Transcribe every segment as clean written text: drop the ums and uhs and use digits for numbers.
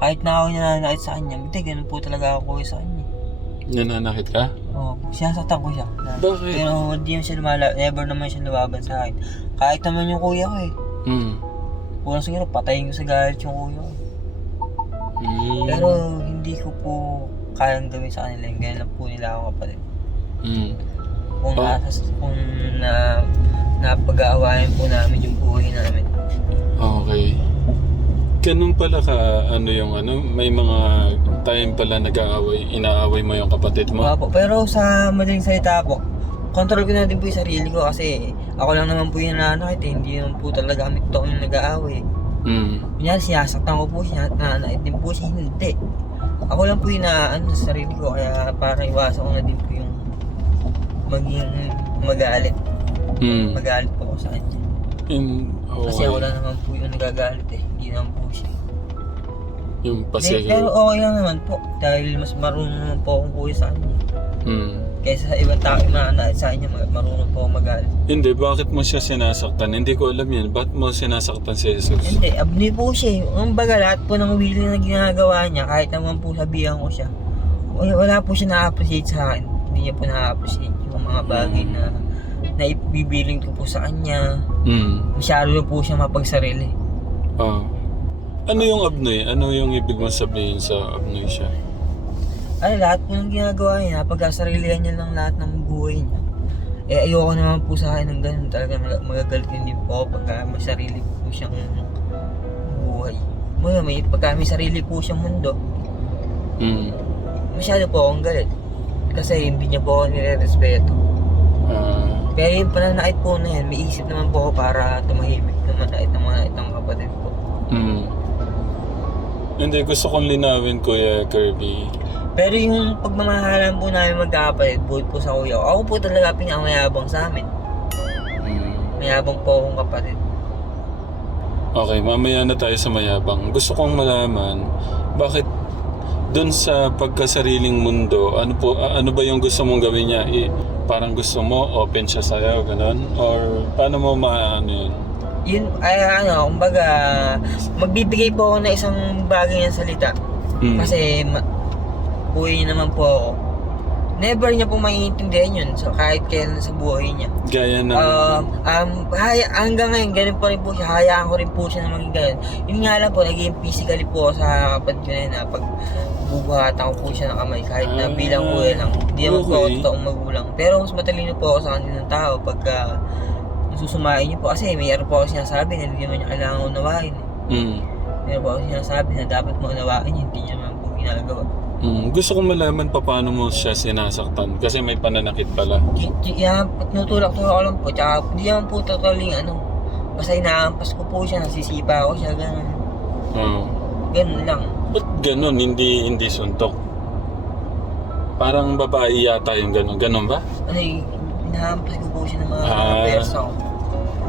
Kahit na ako nananakit sa kanya, hindi, ganun po talaga ako kuya sa kanya. Nananakit ka? Oo, sinasaktan ko siya. Bakit? Pero hindi naman siya never naman siya lumaban sa akin. Kahit naman yung kuya ko eh. Pulang siguro, patayin ko sa galit yung kuya ko. Pero hindi ko po kayang gawin sa kanila yung ganyan lang po nila ako kapatid. Kung napag-aawayan po namin yung buhay namin. Okay. Ganun pala ka, may mga time pala nag-aaway, inaaway mo yung kapatid mo? Opo, pero sa madaling salita po, control ko na din po yung sarili ko kasi ako lang naman po yung nananakit eh. Hindi naman po talaga kami totoo yung nag-aaway. Kunyari, sinasaktan ko po siya, nananakit din po siya, hindi. Ako lang po yung sa sarili ko, kaya parang iwasan ko na din po yung maging magalit. Magalit po ako sa kanya. Kasi ako lang naman po yung nagagalit eh, hindi naman po siya. Yung pasigaw. Pero okay lang naman po, dahil mas marunong naman po akong kuya sa kanya. Kaysa sa ibang tao yung nananakit sa kanya, marunong po akong magalit. Hindi, bakit mo siya sinasaktan? Hindi ko alam yan. Bakit mo sinasaktan si Jesus? Hindi, abni po siya eh. Ang baga lahat po ng willing na ginagawa niya, kahit naman po sabihan ko siya, wala po siya na-appreciate sa akin. Hindi niya po na-appreciate yung mga bagay na ibibiling ko po sa kanya. Masyado na po siya mapagsarili. Ano yung abnoy? Ano yung ibig mong sabihin sa abnoy siya? Lahat po ng ginagawa niya, pagkasarilihan niya lang lahat ng buhay niya. Ayoko naman po sa akin ng ganun. Talaga magagalit din po ako pagka may sarili po siyang buhay. Pagka may sarili po siyang mundo, masyado po akong galit. Kasi hindi niya po ako nire-respeto. Pero yung pananakit po na yan, may isip naman po ako para tumahimik na manakit ng kapatid ko. Hindi, gusto kong linawin, Kuya Kirby. Pero yung pagmamahalan po namin magkakapatid, buhay po sa kuya ko, ako po talaga pinakamayabang sa amin. Mayabang po akong kapatid. Okay, mamaya na tayo sa mayabang. Gusto kong malaman, bakit dun sa pagkasariling mundo, ano ba yung gusto mong gawin niya? Parang gusto mo, open siya sa'yo, gano'n? Or paano mo yun? Yun, kumbaga, magbibigay po ako ng isang bagay ng salita. Kasi, buhay niya naman po ako. Never niya po maiintindihan yun. So, kahit kailan sa buhay niya. Gaya ng... hanggang ngayon, ganun po rin po siya. Hayaan ko rin po siya na maging ganun. Yun nga lang po, naging physically po sa kapatid ko na yun, pag bubuhatan ko po siya ng kamay, kahit na bilang kuya lang. Hindi naman po ako totoong magulang. Pero mas matalino po ako sa kanilang tao pagka susumain niyo po. Kasi mayroon po ako sinasabi na hindi naman niya kailangan unawain. Mayroon po ako sinasabi na dapat maunawain niya, hindi niya naman po ginagawa. Gusto kong malaman paano mo siya sinasaktan kasi may pananakit pala. Tinutulak ko lang po, tsaka hindi naman po totally basta inaampas ko po siya, nasisipa ko siya, ganun. Ganun lang. Ba't ganun, hindi suntok? Parang babae yata yung ganun ba? Inaampas ko po siya ng mga pinapersa ko.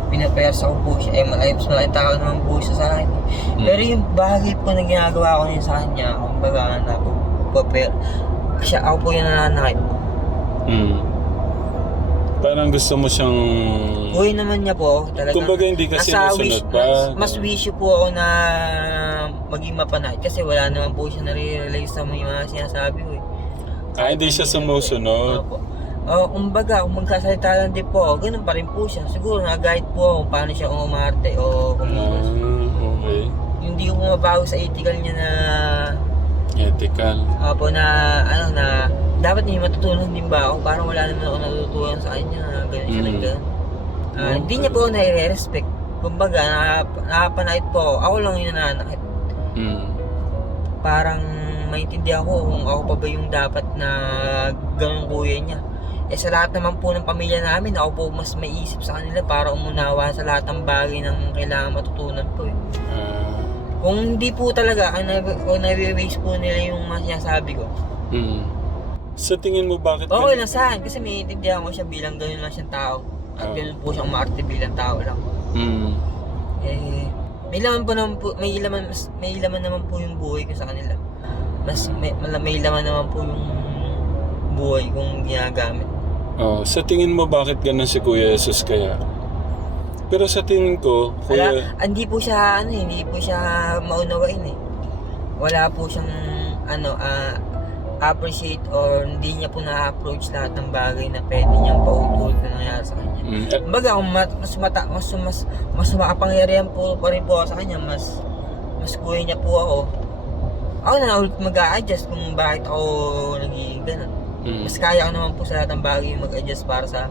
Pinapersa ko po siya, malaking tao naman po siya sa akin. Pero yung bagay po na ginagawa ko niya sa kanya, kumbaga ako po yung nananakit po. Parang gusto mo siyang... Buhay naman niya po, talaga. Kumbaga hindi kasi nasunod pa. Mas wish po ako na maging mapanakit kasi wala naman po siya nare-realize sa mga sinasabi ko eh. Hindi siya sumusunod. Kumbaga, kung magkasalita lang din po ako, ganun pa rin po siya. Siguro nag-guide po ako kung paano siya umarte o kumilos. Okay. Hindi ko mabago sa ethical niya na... Ethical. na dapat may matutunan din ba ako? Parang wala naman ako natutunan sa kanya. Ganun siya lang ganun. Hindi niya po ako nai-respect. Kumbaga, nakapanakit po ako. Ako lang yung nananakit. Parang maintindihan ko kung ako pa ba yung dapat na ganun kuya niya. Sa lahat naman po ng pamilya namin, ako po mas may isip sa kanila para umunawa sa lahat ng bagay ng kailangan matutunan po eh. Kung hindi po talaga, kung na-waste po nila yung mga sinasabi ko. Sa tingin mo bakit... Okay lang sa akin kasi may intindihan ko siya bilang gano'n lang siyang tao. At gano'n po siyang maarte bilang tao lang. May laman naman po yung buhay ko sa kanila. May laman naman po yung buhay kong ginagamit. Sa tingin mo bakit ganun si Kuya Jesus kaya? Pero sa tingin ko, Kuya... hindi po siya, hindi po siya maunawain eh. wala po siyang appreciate or hindi niya po na-approach lahat ng bagay na pwede niyang pautulot na nangyari sa kanya. Kumbaga, kung mas makapangyarihan po pa rin po ako sa kanya, mas kuya niya po ako na ulit mag-a-adjust kung bakit ako nagiging ganun. Mas kaya ko naman po sa lahat ng bagay mag-adjust para sa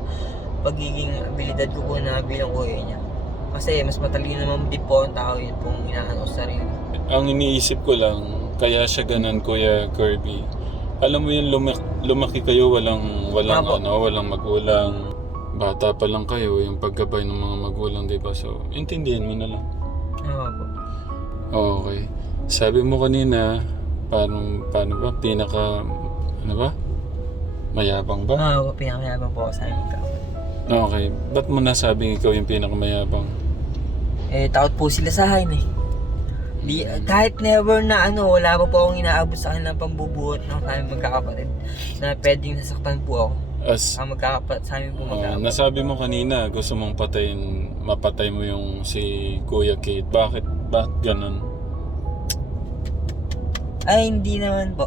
pagiging abilidad ko po na bilang kuya niya. Kasi mas matalino naman din po ang tao, yun pong inaano sa sarili. Ang iniisip ko lang, kaya siya ganun, Kuya Kirby. Alam mo yun, lumaki kayo, walang magulang. Bata pa lang kayo, yung paggabay ng mga magulang, diba? So, intindihin mo na lang. Oo po. Okay. Sabi mo kanina, paano ba? Mayabang ba? Oo po, pinakamayabang po ako sa amin ka. Okay. Ba't mo nasabing ikaw yung pinakamayabang? Takot po sila sa akin eh. Kahit never na wala pa po akong inaabot sa kanilang pambubuhat ng aming magkakapatid na pwedeng nasaktan po ako. Ang magkakapatid sa amin po magkakapatid. Nasabi mo kanina, gusto mong mapatay mo yung si Kuya Kate. Bakit ganun? Ay, hindi naman po.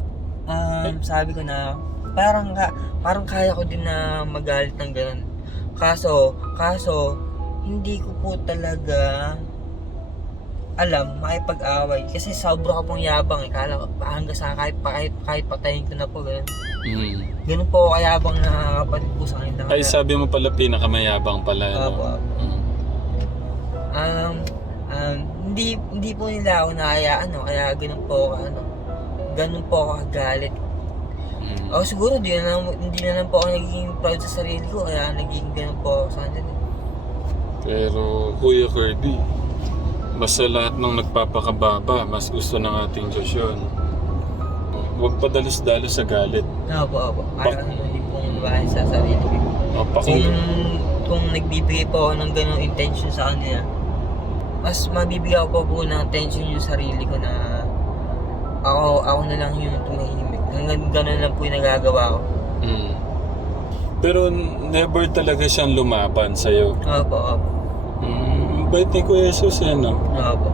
Sabi ko na, parang kaya ko din na magalit ng ganun. Kaso, hindi ko po talaga alam, makipag-away. Kasi sobra ka pong yabang eh. Kala ko, hanggang sa kahit patayin ko na po, gano'n. Ganun po ako kayabang na kapatid po sa kanila. Ay, sabi mo pala pinakamayabang pala. Opo. Hindi po nila ako nakayaan, kaya ganun po ako kagalit. O siguro, hindi na lang po ako naging proud sa sarili ko, kaya naging ganun po ako sa kanila. Pero, Kuya Kirby, basta lahat ng nagpapakababa, mas gusto ng ating Diyos yun. Huwag padalos-dalos sa galit. Opo. Parang hindi pong bahay sa sarili ko. Kung nagbibigay po ako ng ganong intention sa kanila, mas mabibigyan ko po ng attention yung sarili ko na ako na lang yung tumahimik. Hanggang gano'n lang po yung nagagawa ko. Pero never talaga siyang lumaban sa'yo. Opo. Bait ni Kuya Jesus no? Opo.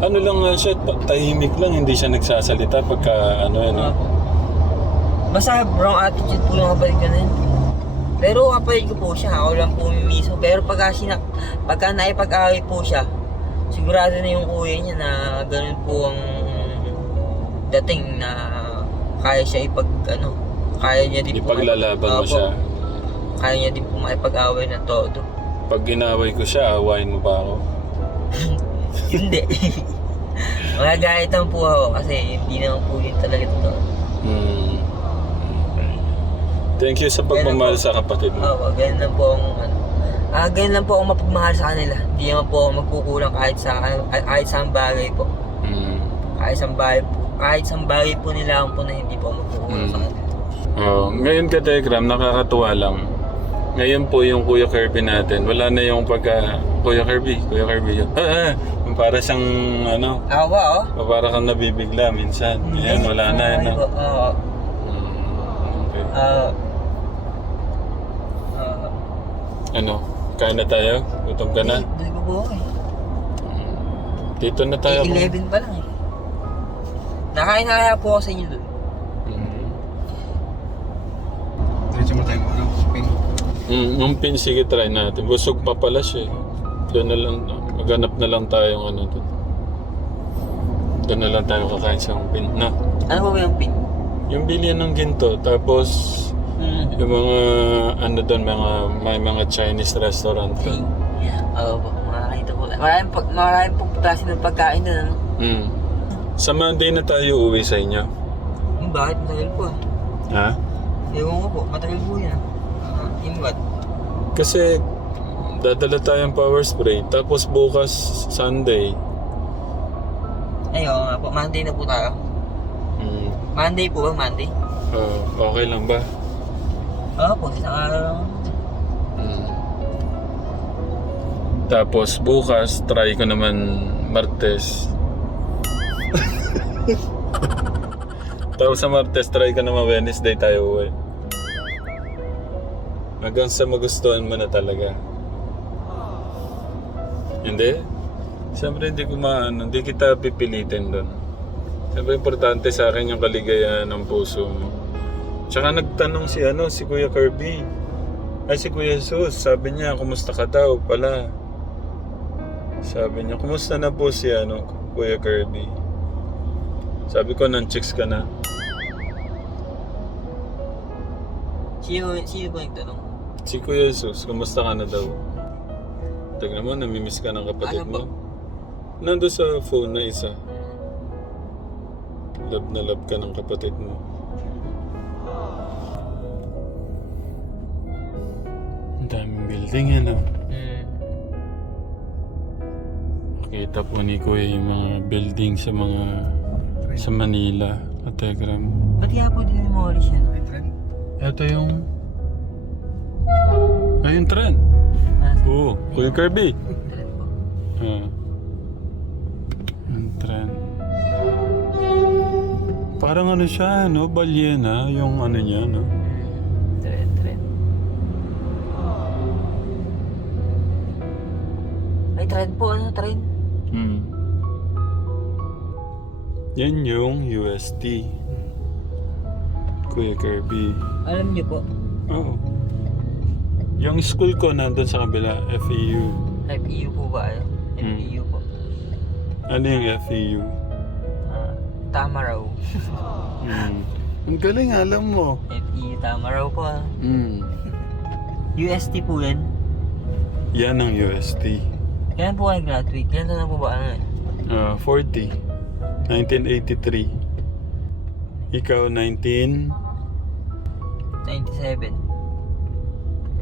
Ano lang nga siya, tahimik lang, hindi siya nagsasalita pagka Opo. Basta wrong attitude po ng kapatid ko na yun. Pero kapatid ko po siya, ako lang po mismo. Pero pagka naipag-away po siya, sigurado na yung kuya niya na ganun po ang dating na kaya siya kaya niya din po ipaglalaban mo siya. Kaya niya din po makipag-away na todo. Pag ginaway ko siya, awayin mo ba ako? Hindi. Magagalitan po ako kasi hindi naman po yun talaga totoo. Okay. Thank you sa pagmamahal sa kapatid mo. Oo, ganyan lang po ang mapagmahal sa kanila. Hindi naman po ako magkukulang kahit sa bagay po. Kahit sa bagay po nila po na hindi po ako magkukulang sa kanila. Ngayon ka Telegram, nakakatuwa lang. Ngayon po yung Kuya Kirby natin, wala na yung Kuya Kirby yun. Para siyang Ako ba para kang nabibigla minsan. Ayan, wala na yan. Oo. Okay. Kain na tayo? Gutom ka na? Hindi ko po ako Dito na tayo. 11 pa lang eh. Nakain na kaya po ako sa inyo doon. Diretso mo tayo pin. Yung pin, sige, try natin. Busog pa pala siya. Doon na lang, maghanap na lang tayo ng doon. Doon na lang tayo kakain sa pin. Ano ba yung pin? Yung bilihan ng ginto, tapos yung mga may mga Chinese restaurant doon. Oo po, makakita po. Maraming klase ng pagkain doon, Sa Monday na tayo uwi sa inyo. Bakit? Matagal po Ha? Ewan ko po, matagal po yan. In what? Kasi dadala tayong power spray, tapos bukas Sunday. Ay, oo nga po. Monday na po tayo. Monday po ba? Monday? Okay lang ba? Oo po, isang araw lang. Tapos bukas, try ko naman Martes. Tapos sa Martes, try ko naman Wednesday tayo uwi. Hanggang sa magustuhan mo na talaga. Hindi? Siyempre hindi kita pipilitin doon. Siyempre, importante sa akin yung kaligayahan ng puso mo. Tsaka nagtanong si Kuya Kirby. Ay, si Kuya Jesus. Sabi niya, kumusta ka daw pala? Sabi niya, kumusta na po si Kuya Kirby? Sabi ko, nan-chicks ka na. Sino ba nagtanong? Si Kuya Jesus, kumusta ka na daw? Tignan mo, namimiss ka ng kapatid Ano mo. Nando sa phone na isa. Love na love ka ng kapatid mo. Ang daming building Nakita po ni Kuya yung mga building sa Manila. Kategram. Ba't kaya po dinimolish yan? May trend. Ito yung... yung trend. Oo, Kuya Kirby. Trend po. Yung trend. Parang siya, balyena, yung niya, Trend. Ay, trend po, trend? Yan yung UST. Kuya Kirby. Alam niyo po, Oo. Yung school ko nandun sa kabila, FEU. FEU po ba? FEU po. Ano yung FEU? Tama raw. Ang galing, alam mo. FEU, tama raw po. UST po yan. Yan ang UST. Kailan po kayo graduate? Kailan na po ba 40. 1983. Ikaw, 97.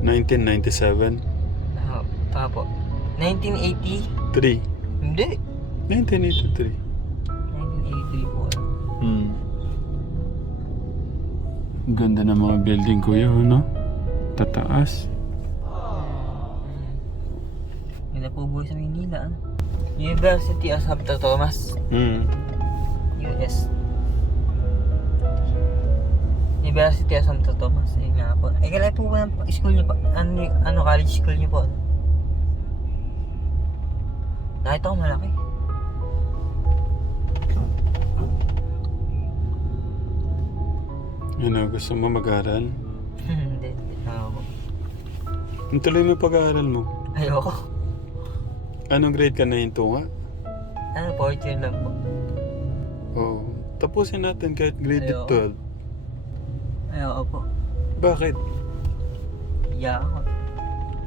1997? Po. 1980? 3. Hindi. 1983. 1983 po. Ang ganda ng mga building kuya, Tataas. Ganda po buhay sa Manila, University of Santo Tomas. US. University of Santo Tomas. Ayun nga po. Ay, kailan po ba ng school niyo po? College school niyo po? Nakita ko malaki. Gusto mo mag-aral? Hindi. Ako. Tuloy mo pag-aaral mo. Ayoko. Anong grade ka na hinto nga? 4th year lang po. Oo. Tapusin natin kahit grade Ayoko. 12. Ayoko po. Bakit? Iya ako.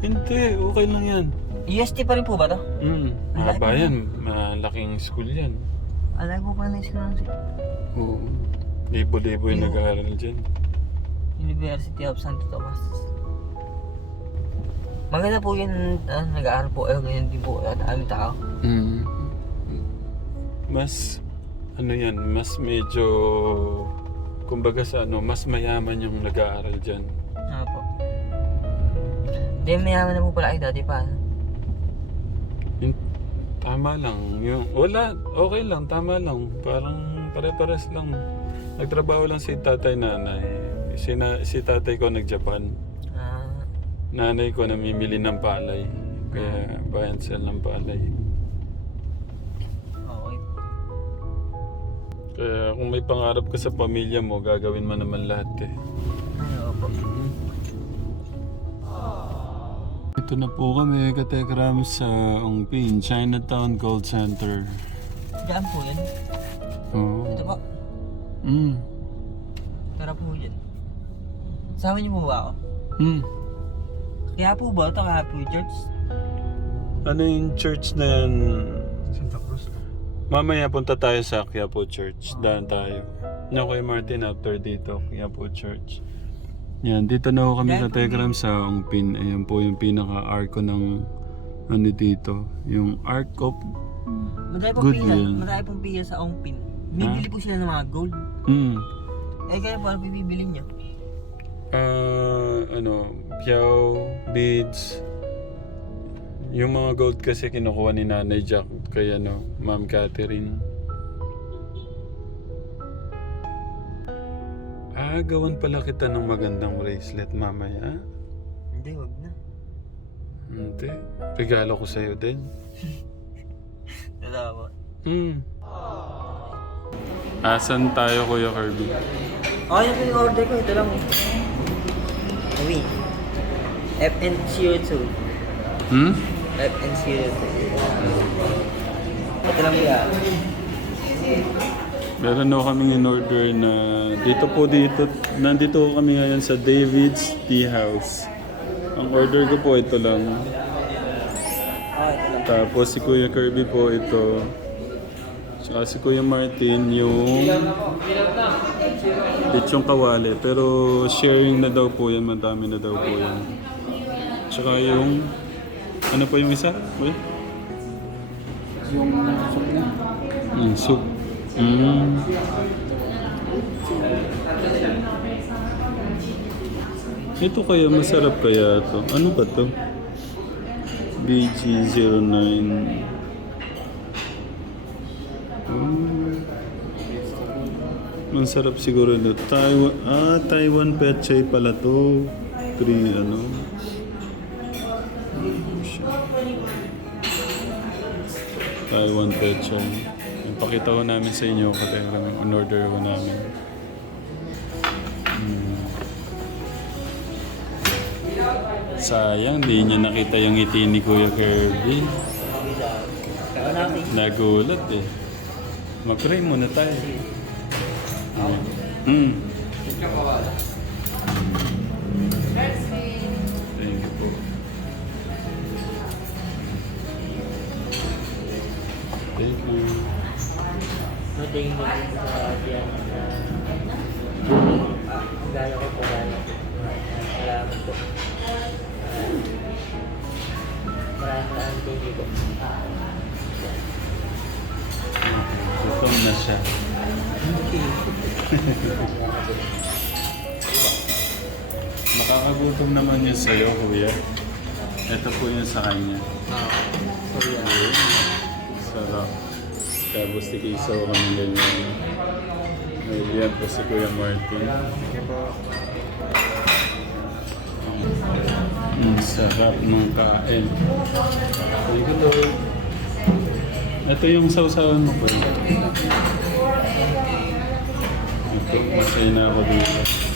Hindi, okay lang yan. UST pa rin po ba to? Mahaba yan. Malaking school yan. Alay ko pa na yung school siya. Oo. Libo-libo yung nag-aaral dyan. University of Santo Tomas. Maganda po yun, nag-aaral po. Ganyan din po at aming tao. Mas, yan, mas medyo, kumbaga sa mas mayaman yung nag-aaral dyan. Po. Hindi, mayaman na po pala kayo dati pa. Tama lang. Okay lang, tama lang. Parang pare-pares lang. Nagtrabaho lang si tatay nanay. Si tatay ko nag-Japan. Nanay ko namimili ng palay. Kaya buy and sell ng palay. Okay. Kaya kung may pangarap ka sa pamilya mo, gagawin mo naman lahat Po. Ito na po kami, Katekram, sa Ongpin, Chinatown Gold Center. Diyan po yan. Oo. Ito po. Tara po yan. Sama niyo po ba ako? Kaya po ba ito? Kaya po yung church? Ano yung church na yan? Santa Cruz. Mamaya punta tayo sa Quiapo Church. Daan tayo. Kuya Martin, after dito, Quiapo Church. Yan, dito na ho kami sa Telegram sa Ongpin. Ayan po yung pinaka-arco ng dito. Yung Arc of Goodwill. Marami pong pila sa Ongpin. Bibili po sila ng mga gold. Kaya po, ano bibili niya? Piao, beads. Yung mga gold kasi kinukuha ni Nanay Jack kay Ma'am Catherine. Gawan pala kita ng magandang bracelet mamaya. Hindi, wag na. Hindi. Regalo ko sa'yo din. Totoo po. Asan tayo, Kuya Kirby? Okay na po yung order ko. Ito lang eh. Uwi. FN02. Hmm? FN02. Ito lang yan. Meron na kaming in-order na nandito kami ngayon sa David's Tea House. Ang order ko po ito lang. Okay, ito lang. Tapos si Kuya Kirby po ito. Tsaka si Kuya Martin yung lechong kawali. Pero sharing na daw po yan, madami na daw po yan. Tsaka yung, ano pa yung isa? Wait. Yung soup na. Soup. Mm. Ito kaya, masarap kaya to. Ano ba to? BG09. Ang sarap siguro na. Taiwan Pechay pala to. Taiwan Pechay. Ipakita ko namin sa inyo kasi kung order ko namin. Sayang, di niya nakita yung ngiti ni Kuya Kirby. Nagulat eh. Mag-pray muna tayo. Thank you po. Thank you. Mating mo sa diyan. Gala ko po, gala ko. Salamat po. Maraming thank you po. Gutom na siya. Makakagutom naman yun sa'yo, Kuya. Ito po yun sa kanya. Sarap. Tapos tikisaw kami ganyan. Naibiyan po si Kuya Martin. Sarap nung kain. Thank you, Lord. Ito yung sausawan mo po. Ito, masaya na ako dito.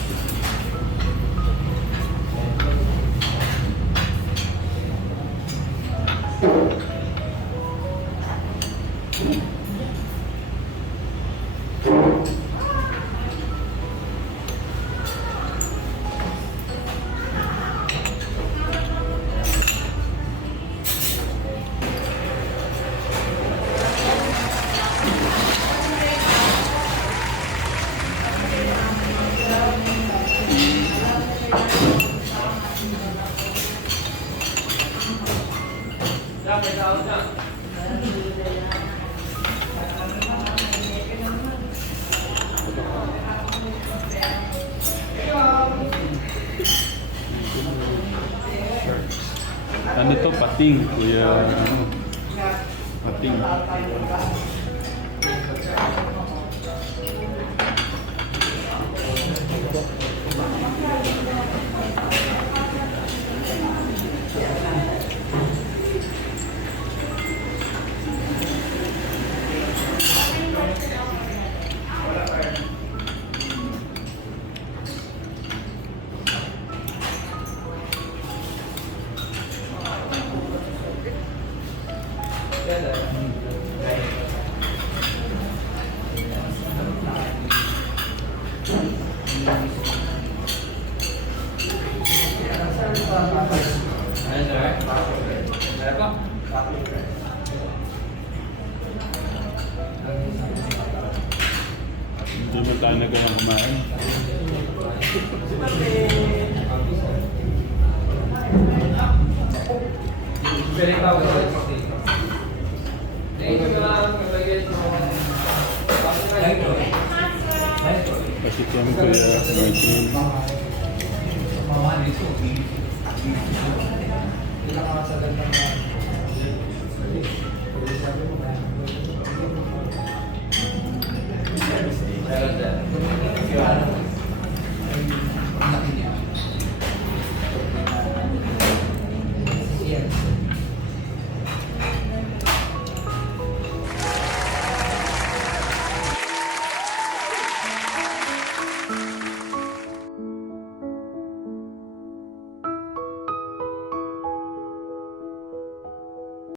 Ano to? Pating, Kuya. Pating. Hindi mo tayo nagawang kumain. Pasikiam ko yung Martin.